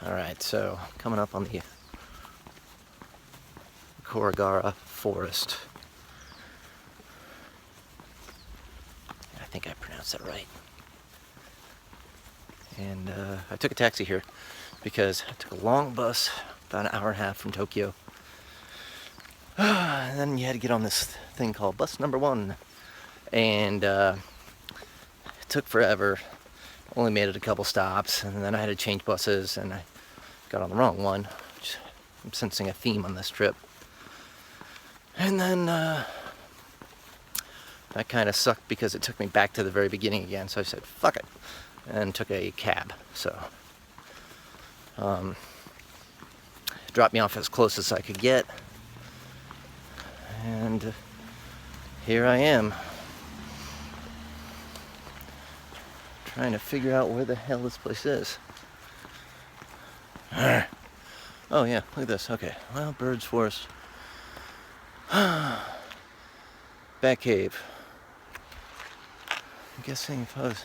Alright, so coming up on the Aokigahara Forest. I think I pronounced that right. And I took a taxi here because I took a long bus, about an hour and a half from Tokyo. And then you had to get on this thing called bus number 1. And it took forever. Only made it a couple stops, and then I had to change buses, and I got on the wrong one. I'm sensing a theme on this trip. And then that kind of sucked because it took me back to the very beginning again, so I said, fuck it, and took a cab. So, dropped me off as close as I could get, and here I am. Trying to figure out where the hell this place is. Oh yeah, look at this. Okay, well, birds, forest. Bat cave. I'm guessing if I was...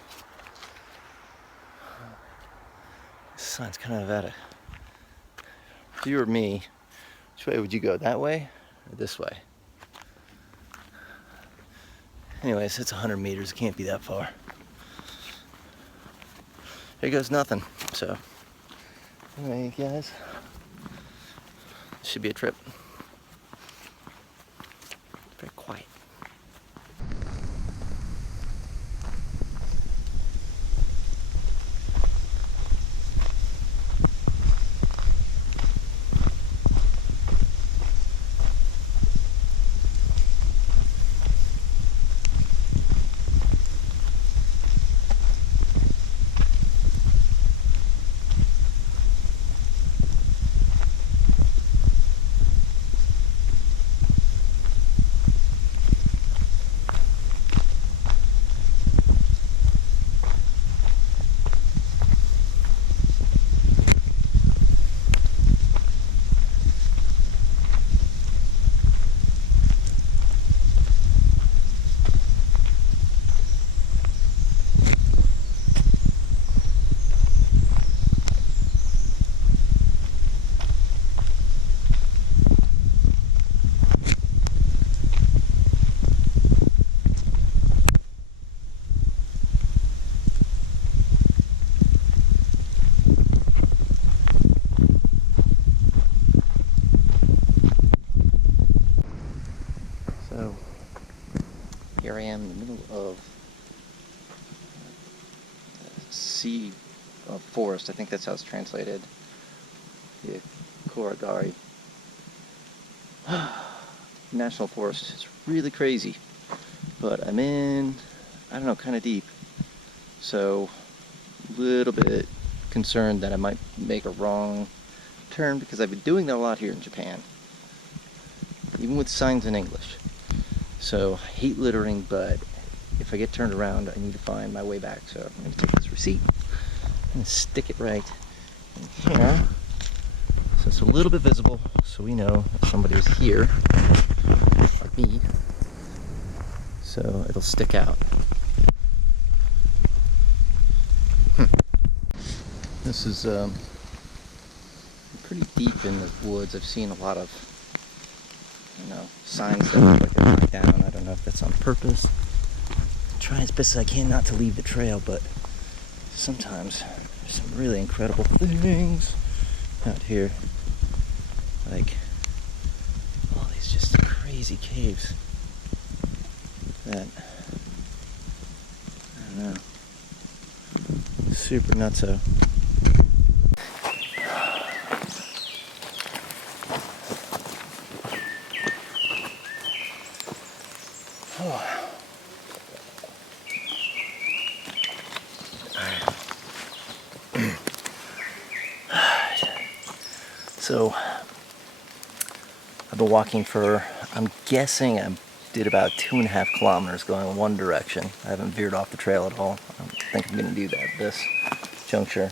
This sign's kind of at it. If you were me, which way would you go? That way or this way? Anyways, it's 100 meters. It can't be that far. Here goes nothing. So, anyway, guys, this should be a trip. Very quiet. So, here I am in the middle of the sea forest. I think that's how it's translated. The Aokigahara National Forest. It's really crazy. But I'm in, I don't know, kind of deep. So, a little bit concerned that I might make a wrong turn because I've been doing that a lot here in Japan. Even with signs in English. So, I hate littering, but if I get turned around, I need to find my way back. So, I'm going to take this receipt and stick it right in here. So, it's a little bit visible, so we know that somebody is here, like me. So, it'll stick out. This is pretty deep in the woods. I've seen a lot of signs that look like they're knocked down. I don't know if that's on purpose. I try as best as I can not to leave the trail, but sometimes there's some really incredible things out here. Like all these just crazy caves that, I don't know, super nutso. So, I've been walking for, I'm guessing I did about 2.5 kilometers going in one direction. I haven't veered off the trail at all. I don't think I'm going to do that at this juncture.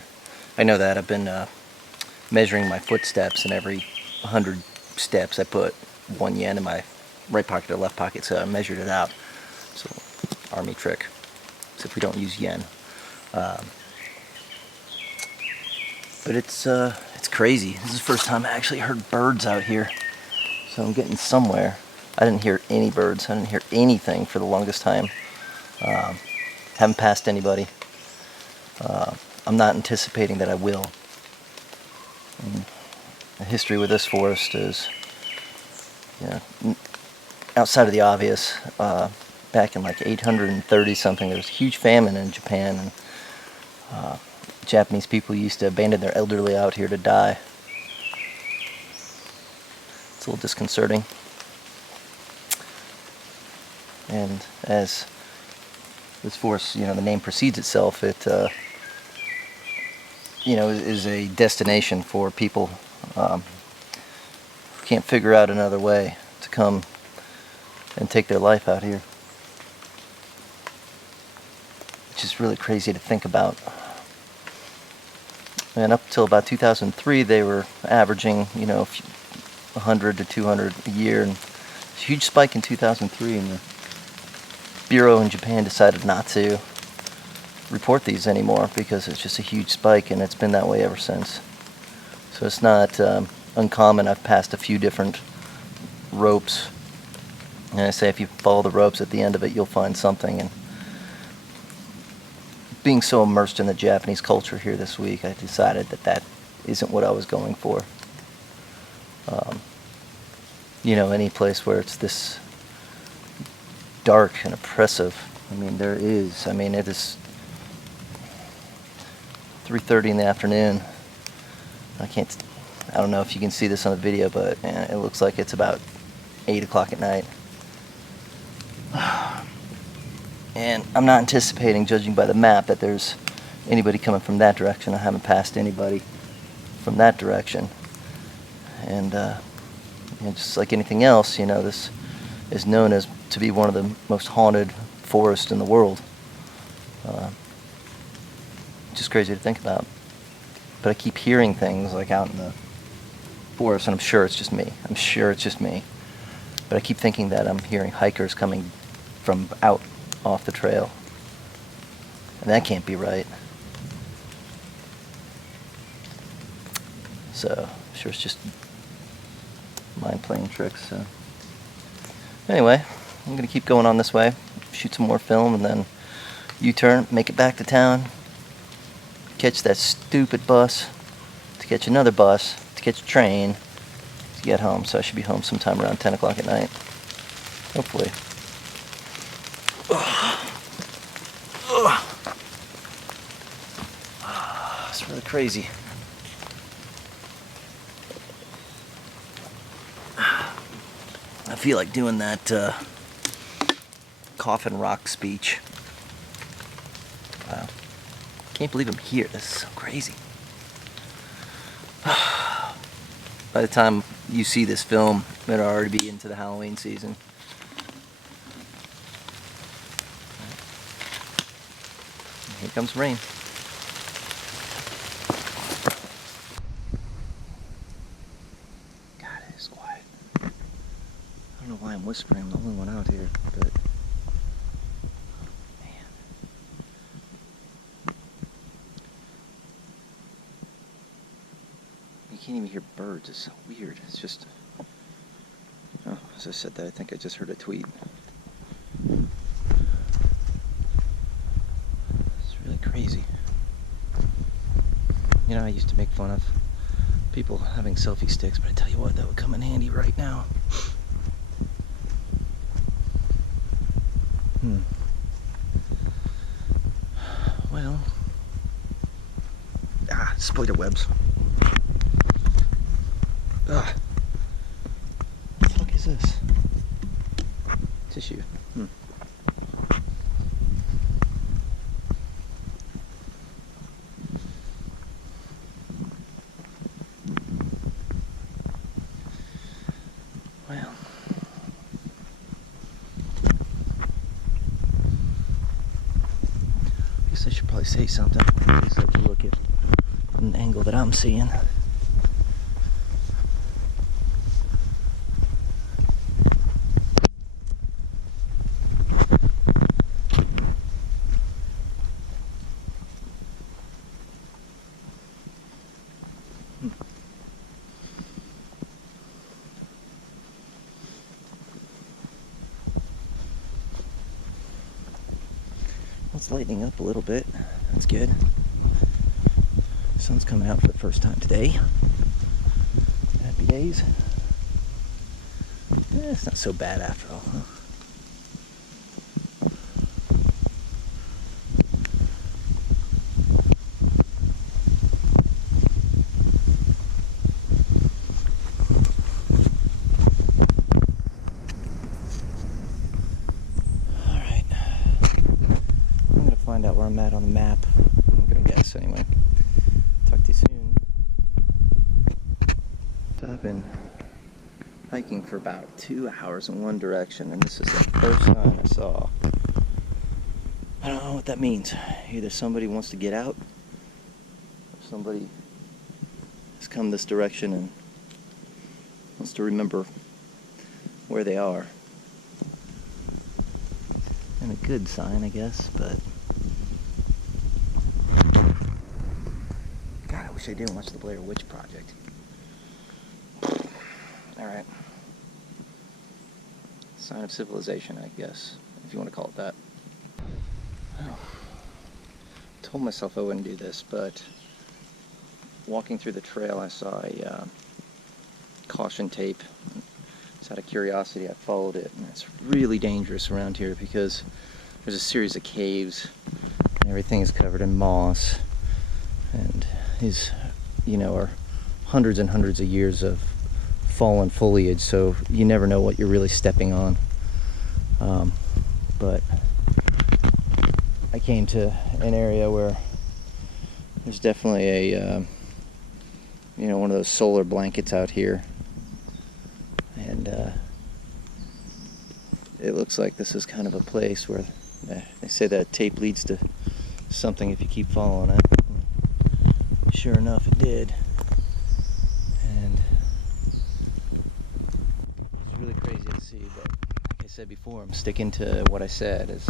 I know that. I've been measuring my footsteps, and every 100 steps I put 1 yen in my right pocket or left pocket, so I measured it out. So, army trick. Except we don't use yen. But it's crazy. This is the first time I actually heard birds out here. So I'm getting somewhere. I didn't hear any birds. I didn't hear anything for the longest time. Haven't passed anybody. I'm not anticipating that I will. And the history with this forest is, outside of the obvious, back in like 830 something, there was a huge famine in Japan, and Japanese people used to abandon their elderly out here to die. It's a little disconcerting. And as this forest, the name precedes itself, it is a destination for people who can't figure out another way to come and take their life out here. Which is really crazy to think about. And up till about 2003, they were averaging, 100 to 200 a year. And a huge spike in 2003, and the Bureau in Japan decided not to report these anymore because it's just a huge spike, and it's been that way ever since. So it's not uncommon. I've passed a few different ropes, and I say if you follow the ropes at the end of it, you'll find something. And being so immersed in the Japanese culture here this week, I decided that isn't what I was going for. Any place where it's this dark and oppressive. It is 3:30 in the afternoon. I don't know if you can see this on the video, but it looks like it's about 8 o'clock at night. And I'm not anticipating, judging by the map, that there's anybody coming from that direction. I haven't passed anybody from that direction. And just like anything else, this is known as to be one of the most haunted forests in the world. Just crazy to think about. But I keep hearing things like out in the forest, and I'm sure it's just me. But I keep thinking that I'm hearing hikers coming from out off the trail. And that can't be right. So, I'm sure it's just mind playing tricks. So. Anyway, I'm going to keep going on this way, shoot some more film, and then U-turn, make it back to town, catch that stupid bus, to catch another bus, to catch a train, to get home. So I should be home sometime around 10 o'clock at night. Hopefully. It's really crazy. I feel like doing that coffin rock speech. Wow. Can't believe I'm here. This is so crazy. By the time you see this film, it'll already be into the Halloween season. Here comes rain. God, it is quiet. I don't know why I'm whispering. I'm the only one out here, but man. You can't even hear birds. It's so weird. It's just, as I said that, I think I just heard a tweet. Crazy. I used to make fun of people having selfie sticks, but I tell you what, that would come in handy right now. Well, spider webs. What the fuck is this? Tissue. Well, I guess I should probably say something. At least let you look at an angle that I'm seeing. it's lightening up a little bit. That's good. Sun's coming out for the first time today. Happy days. It's not so bad after all, huh? Alright. I'm gonna find out where I'm at on the map. I'm gonna guess anyway. Talk to you soon. So I've been hiking for about 2 hours in one direction, and this is the first sign I saw. I don't know what that means. Either somebody wants to get out, or somebody has come this direction and wants to remember where they are. And a good sign, I guess, but God, I wish I didn't watch the Blair Witch Project. Alright. Sign of civilization, I guess, if you want to call it that. Well, I told myself I wouldn't do this, but walking through the trail I saw a caution tape. Just out of curiosity I followed it, and it's really dangerous around here because there's a series of caves and everything is covered in moss, and these, you know, are hundreds and hundreds of years of fallen foliage, so you never know what you're really stepping on. But I came to an area where there's definitely a you know, one of those solar blankets out here, and it looks like this is kind of a place where they say that tape leads to something if you keep following it. And sure enough, it did. And it's really crazy to see, but like I said before, I'm sticking to what I said, is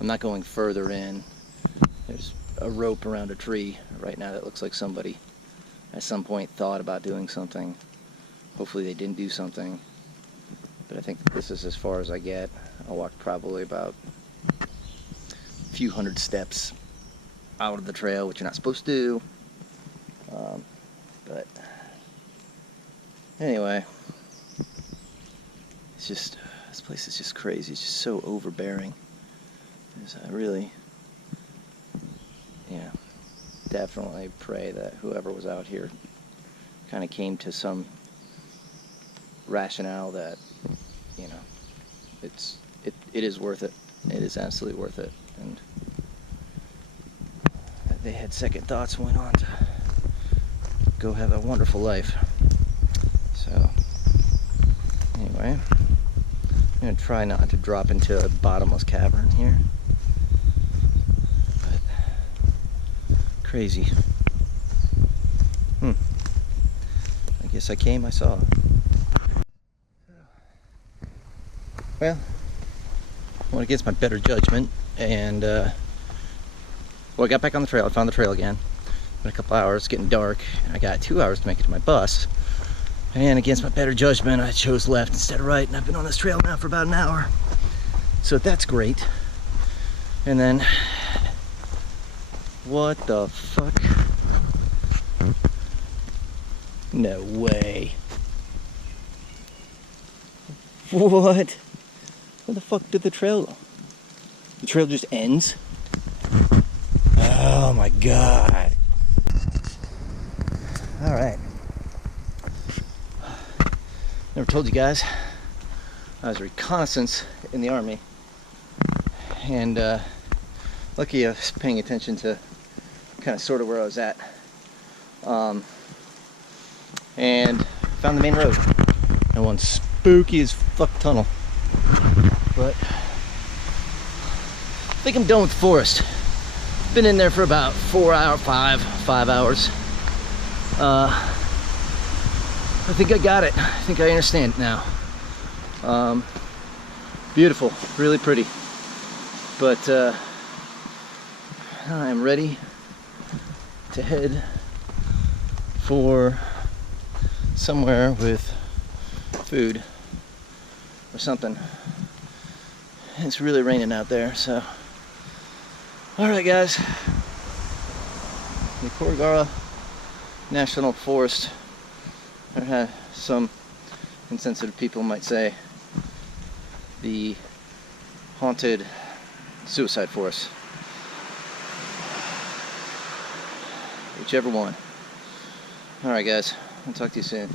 I'm not going further in. There's a rope around a tree right now that looks like somebody at some point thought about doing something. Hopefully they didn't do something, but I think this is as far as I get. I walked probably about a few hundred steps out of the trail, which you're not supposed to do. But anyway, it's just, this place is just crazy. It's just so overbearing. I really, you know, definitely pray that whoever was out here kind of came to some rationale that, you know, it is worth it. It is absolutely worth it, and that they had second thoughts and went on to go have a wonderful life. So anyway, I'm gonna try not to drop into a bottomless cavern here. But crazy. I guess I came, I saw. Well, I went against my better judgment, and well, I got back on the trail. I found the trail again in a couple hours. It's getting dark, and I got 2 hours to make it to my bus. And against my better judgment, I chose left instead of right, and I've been on this trail now for about an hour. So that's great. And then, what the fuck? No way. What? Where the fuck did the trail go? The trail just ends? Oh my god. Alright. Never told you guys, I was reconnaissance in the Army, and lucky I was paying attention to kind of sort of where I was at, and found the main road, and one spooky as fuck tunnel. But I think I'm done with the forest. Been in there for about 5 hours. I think I got it. I think I understand it now. Beautiful, really pretty. But I'm ready to head for somewhere with food or something. It's really raining out there, so Alright guys, the Aokigahara National Forest, or some insensitive people might say the haunted suicide forest. Whichever one. Alright guys, I'll talk to you soon.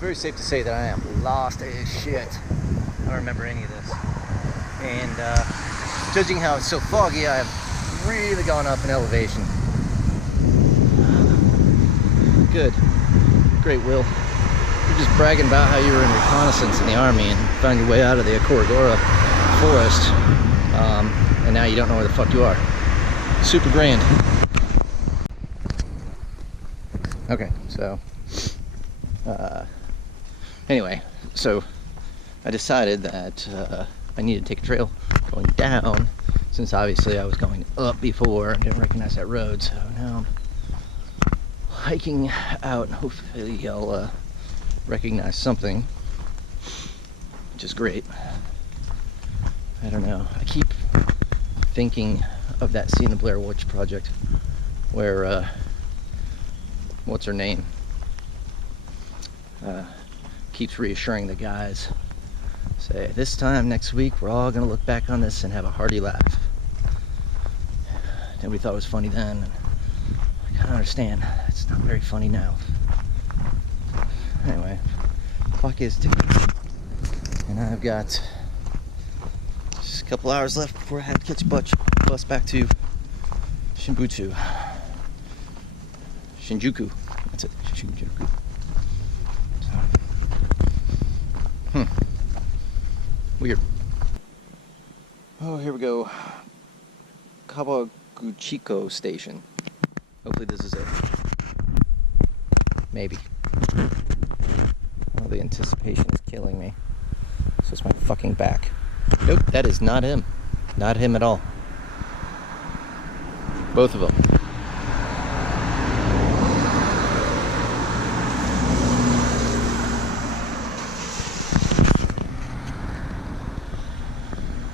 Very safe to say that I am lost as shit. I don't remember any of this. And judging how it's so foggy, I have really gone up in elevation. Good. Great, Will. You're just bragging about how you were in reconnaissance in the army and found your way out of the Aokigahara Forest. And now you don't know where the fuck you are. Super grand. Okay, so anyway, so I decided that I needed to take a trail going down, since obviously I was going up before and didn't recognize that road. So now I'm hiking out, and hopefully I'll recognize something, which is great. I don't know. I keep thinking of that scene in the Blair Witch Project where what's her name? Keeps reassuring the guys, say, this time next week we're all gonna look back on this and have a hearty laugh. Nobody thought it was funny then. I kind of understand it's not very funny now. Anyway, clock is ticking, and I've got just a couple hours left before I have to catch a bus back to Shinjuku. That's it, Shinjuku. Weird. Oh, here we go. Kawaguchiko Station. Hopefully this is it. Maybe. Oh, the anticipation is killing me. This is my fucking back. Nope, that is not him. Not him at all. Both of them.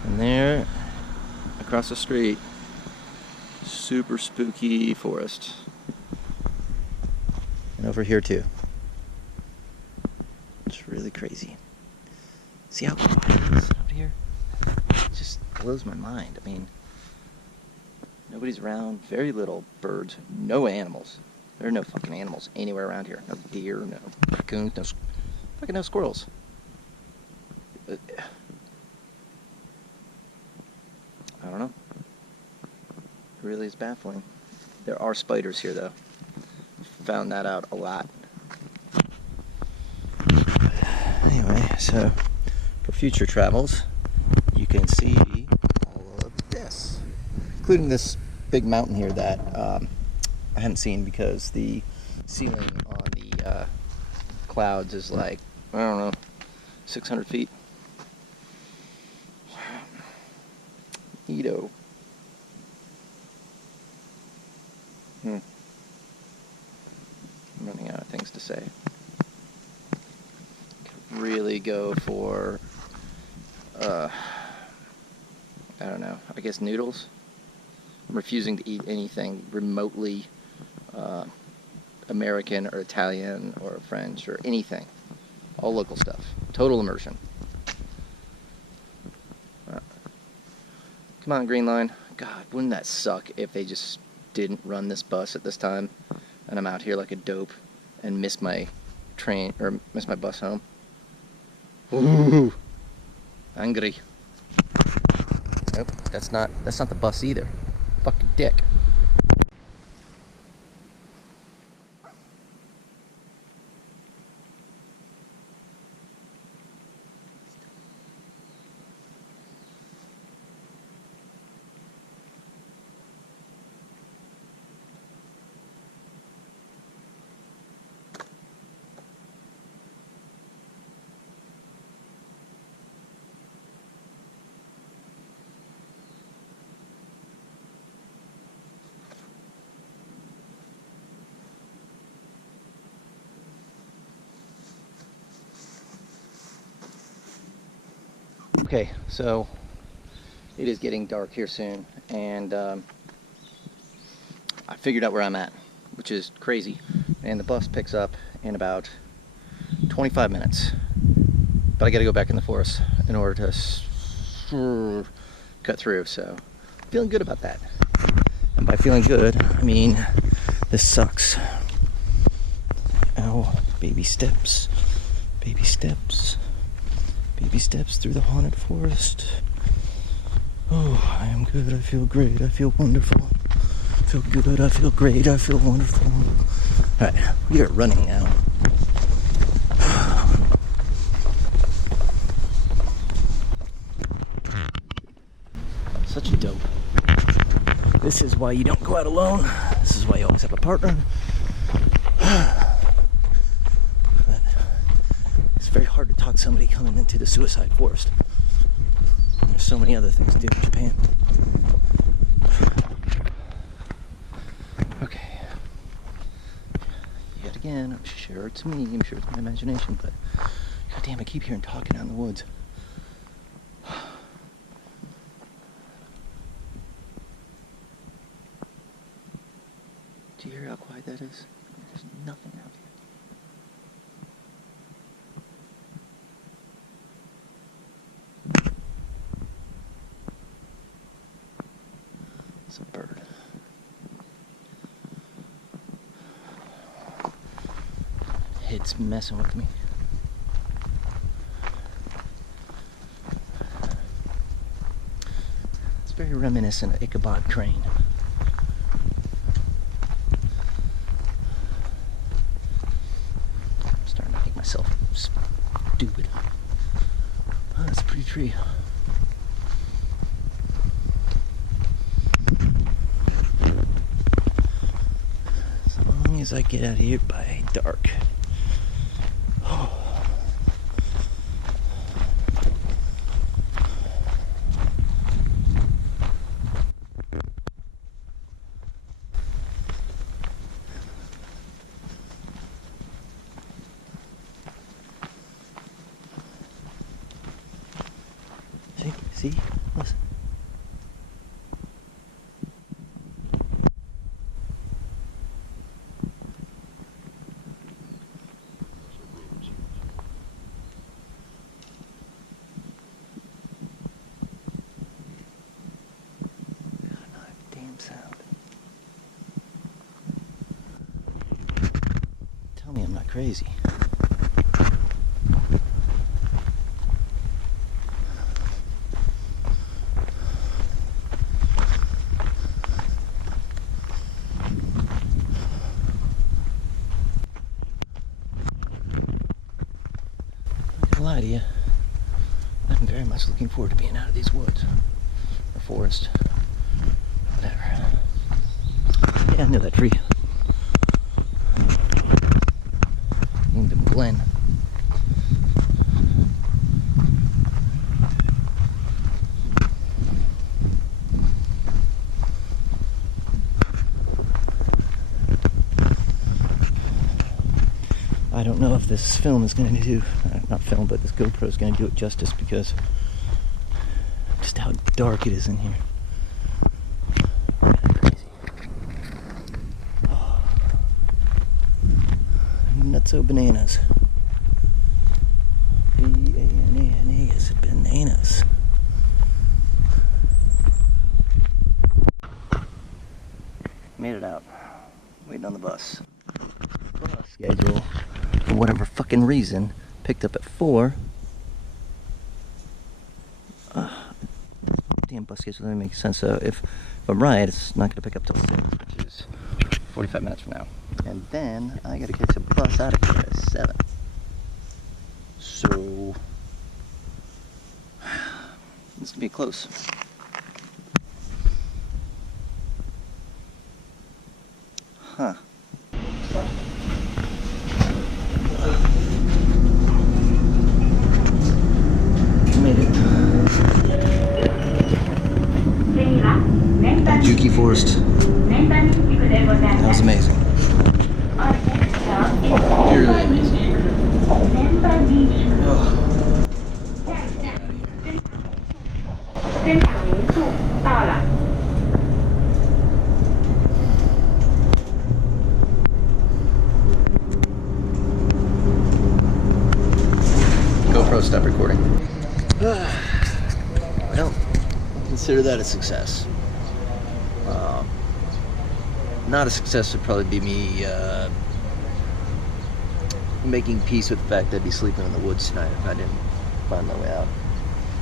And there, across the street, super spooky forest. And over here too. It's really crazy. See how quiet it is out here? It just blows my mind. I mean, nobody's around, very little birds, no animals. There are no fucking animals anywhere around here. No deer, no raccoons, no squirrels. I don't know. It really is baffling. There are spiders here, though. Found that out a lot. Anyway, so for future travels, you can see all of this, including this big mountain here that I hadn't seen because the ceiling on the clouds is like, I don't know, 600 feet. Neato. I'm running out of things to say. Could really go for, I don't know, I guess noodles. I'm refusing to eat anything remotely American or Italian or French or anything. All local stuff. Total immersion. Come on, Green Line. God, wouldn't that suck if they just didn't run this bus at this time and I'm out here like a dope and miss my train or miss my bus home. Ooh, angry. Nope, that's not the bus either. Fucking dick. Okay, so it is getting dark here soon, and I figured out where I'm at, which is crazy. And the bus picks up in about 25 minutes. But I gotta go back in the forest in order to cut through, so feeling good about that. And by feeling good, I mean this sucks. Ow, baby steps, baby steps, baby steps through the haunted forest. Oh, I am good, I feel great, I feel wonderful. I feel good, I feel great, I feel wonderful. Alright, we are running now. Such a dope. This is why you don't go out alone. This is why you always have a partner. But it's very hard to talk somebody coming into the suicide forest. There's so many other things to do in Japan. Okay. Yet again, I'm sure it's me, I'm sure it's my imagination, but goddamn, I keep hearing talking out in the woods. Do you hear how quiet that is? There's nothing out here. It's a bird. It's messing with me. It's very reminiscent of Ichabod Crane. I'm starting to make myself stupid. Oh, that's a pretty tree. As long as I get out of here by dark. See? Listen. God, not a damn sound. Tell me I'm not crazy. Lie to you. I'm very much looking forward to being out of these woods or forest, whatever. Yeah, I know that tree. Named him Glenn. I don't know if this film is going to do, not film, but this GoPro is going to do it justice because just how dark it is in here. Oh. Nutso bananas. B-A-N-A-N-A-S, bananas. Made it out. Waiting on the bus. Bus schedule, for whatever fucking reason, picked up at 4. Damn bus schedule doesn't make sense. So if I'm right, it's not going to pick up till 6, which is 45 minutes from now. And then I got to catch a bus out of here at 7. So this can be close. Huh. Made it. Juki Forest. That was amazing. Purely amazing. Oh. 现场民宿到了。 GoPro, stop recording. Well, consider that a success. Not a success would probably be me making peace with the fact that I'd be sleeping in the woods tonight if I didn't find my way out.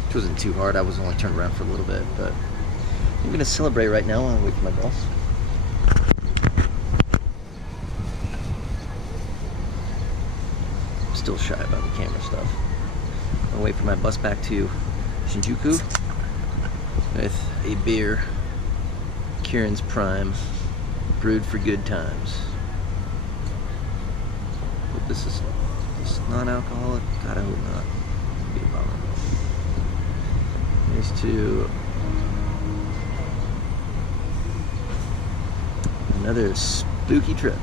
Which wasn't too hard. I was only turned around for a little bit, but I'm gonna celebrate right now while I wait for my bus. I'm still shy about the camera stuff. I'll wait for my bus back to Shinjuku with a beer, Kieran's Prime, brewed for good times. Hope this is non-alcoholic. God, I hope not. It'd be a bummer. Here's to another spooky trip.